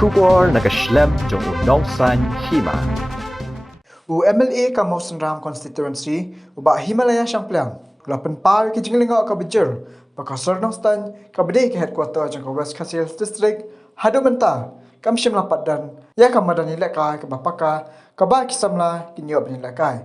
Shubor nakaslem jong Nongsan Hima. U MLA ka Mawsynram constituency uba Himalaya Shampliang. Lapan par ki jinglinga ka Bijur. Pakasar Nongstan ka bedai ke headquarter jang ka West Kasiel District hadu menta kam shim lapat dan ya ka madani lekai ka bapaka ka ba kisamla kinyo bani lekai.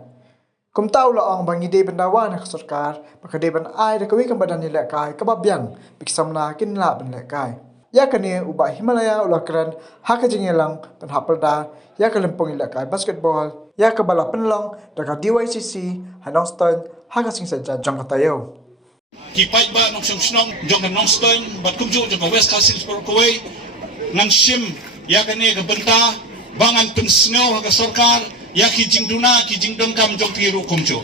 Kum tau la ong bangi de bendawan ka sarkar maka de ban ai de kawi ka madani lekai ka babyang bikisamla kinla ban lekai. Ya kani uba Himalaya ulakran haka jingelang pan hapelda ya ka lempong lekai basketball ya ka bala penlong daga DYCC Hanoston haka singsaja jang katayo. Kipai ba nong snong jong ka Nongston bat kumjo jong ka West Castle Parkway nang shim ya kani ka benta bangan pensno ka sarkar ya ki jingduna ki jingdong kam jong tiru kumjo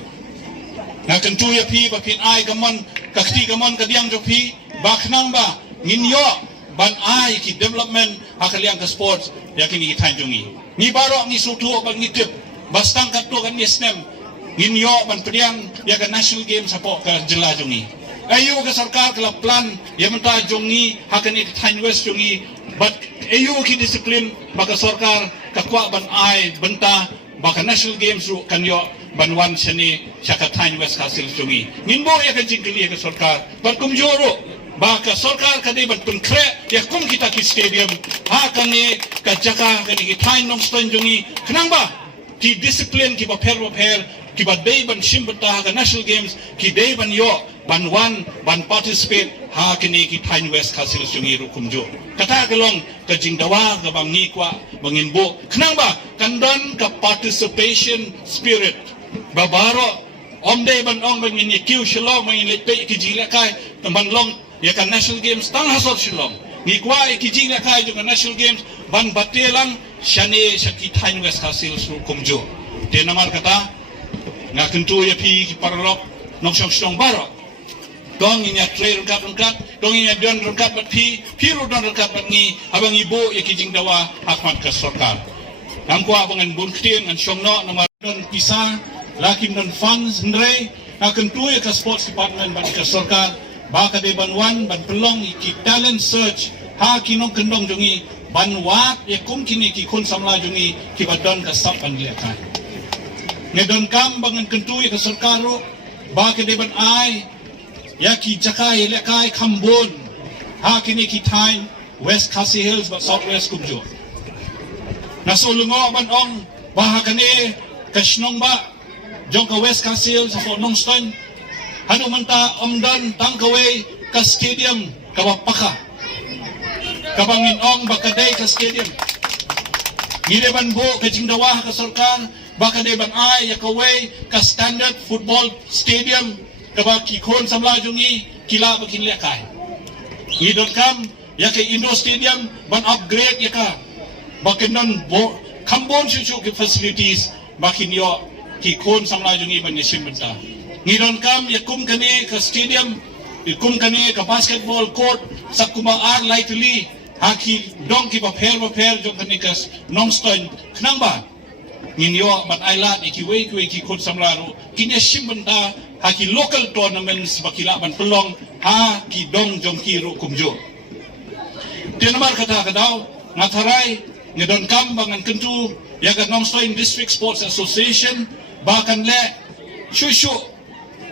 na tentu ya pi ba pin ai gamon ka kti gamon ka diang jong pi ba khnang ba nginyo ban ai ki development hakaliang ka sports ya kini ki tanjongi ni baro ni sutu bang ni tip bastang ka to kan ni snem nginyo ban priang ya ka national games apo ka jela jongi ayu ka sarkar ka plan ya menta jongi hakani ka tan west jongi but ayu ki discipline baka sarkar ka kwa ban ai benta baka national games ru kan yo ban wan sani saka tan west ka sil jongi nginbo ya ka jingkili ka sarkar ban kumjoro baka sarkar kadi ban penkre ya kum kita ki stadium hakani ka jaka kani ki tan Nongston jongi kenang ba ki discipline ki ba per ki ba day ban shimbata ka national games ki day ban yo ban wan ban participate ha kini ki Thai West Castle sungi rukumjo kata kelong ka jingdawa ka bangi kwa banginbo kenang ba kandan ka participation spirit babaro omde ban ong ban ni kiu shilong ban ni pe ki jila kai ban long ya ka national games tang hasot shilong ni kwa ki jila kai jo ka national games ban batelang shane shaki Thai West Castle rukumjo te namar kata nga kentu ya pi ki parlok nong shong barok dong inya trail rungkat dong inya don rungkat bat pi ru don rungkat bat ni abang ibu ya ki jingdawa hakmat ka sarkar angko abangan bunktien an shongno nomor don pisa lakim don funds ndre akan tu ya ka sports department bat ka sarkar baka de banwan ban pelong ki talent search ha kinong kendong jongi banwat ya kum kini ki kun samla jongi ki badon ka sap ban liakan ngedon kam bangan kentu ya ka sarkaro baka de ban ai ya ki jakai lekai Kambon ha kini ki time West Khasi Hills but Southwest kumjo nasulungo ban ong bahagane kasnong ba jong ka West Khasi Hills sa Nongston hanu manta omdan tangkaway ka stadium kabapaka kabangin ong bakaday ka stadium gideban bo ka jingdawa ka sarkar baka de ban ai yakaway ka standard football stadium kaba kikon samla jungi kila bakin lekai idon kam ya ke Indo Stadium ban upgrade ya ka bakin non Kambon chuchu ke facilities bakin yo kikon samla jungi ban yesim benta idon kam ya kum kane ka stadium kum kane ka basketball court sakuma ar lightly haki dong ki ba per jong kane ka Nongston knang ba ninyo bat ailat ikiwe ki kun samlaro kinya simbenta haki local tournaments bakila ban pelong ha ki dong jong ru kumjo tenamar kata kadaw ngatarai ngedon kam bangan kentu ya ka Nongston District Sports Association bahkan le shushu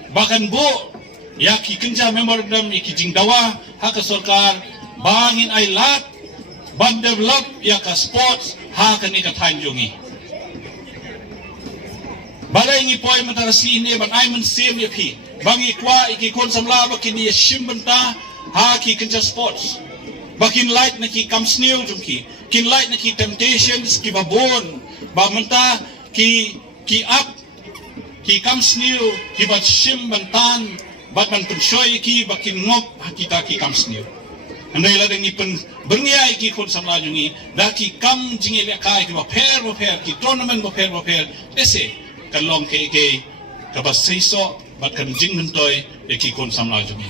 bahkan bo ya ki kenja memorandum ki jingdawa ha ka sarkar bangin ailat ban develop ya ka sports ha ka ni ka tanjongi balai ngi poi mentara sini ban ai men sem ya pi bangi kwa ikikon samla bakin ya shimbenta ha ki kenja sports bakin light na ki kam snew jumki kin light na ki temptations ki babon ba menta ki up ki kam snew ki bat shimbentan bat man penshoy ki bakin ngop kita ki kam snew andai la dengi pen berniai ki kon samla jungi da ki kam jingi le kai ki ba per ki tournament ba per ese kalong ke kabas seiso bat kan jing nentoy ki kon samla jungi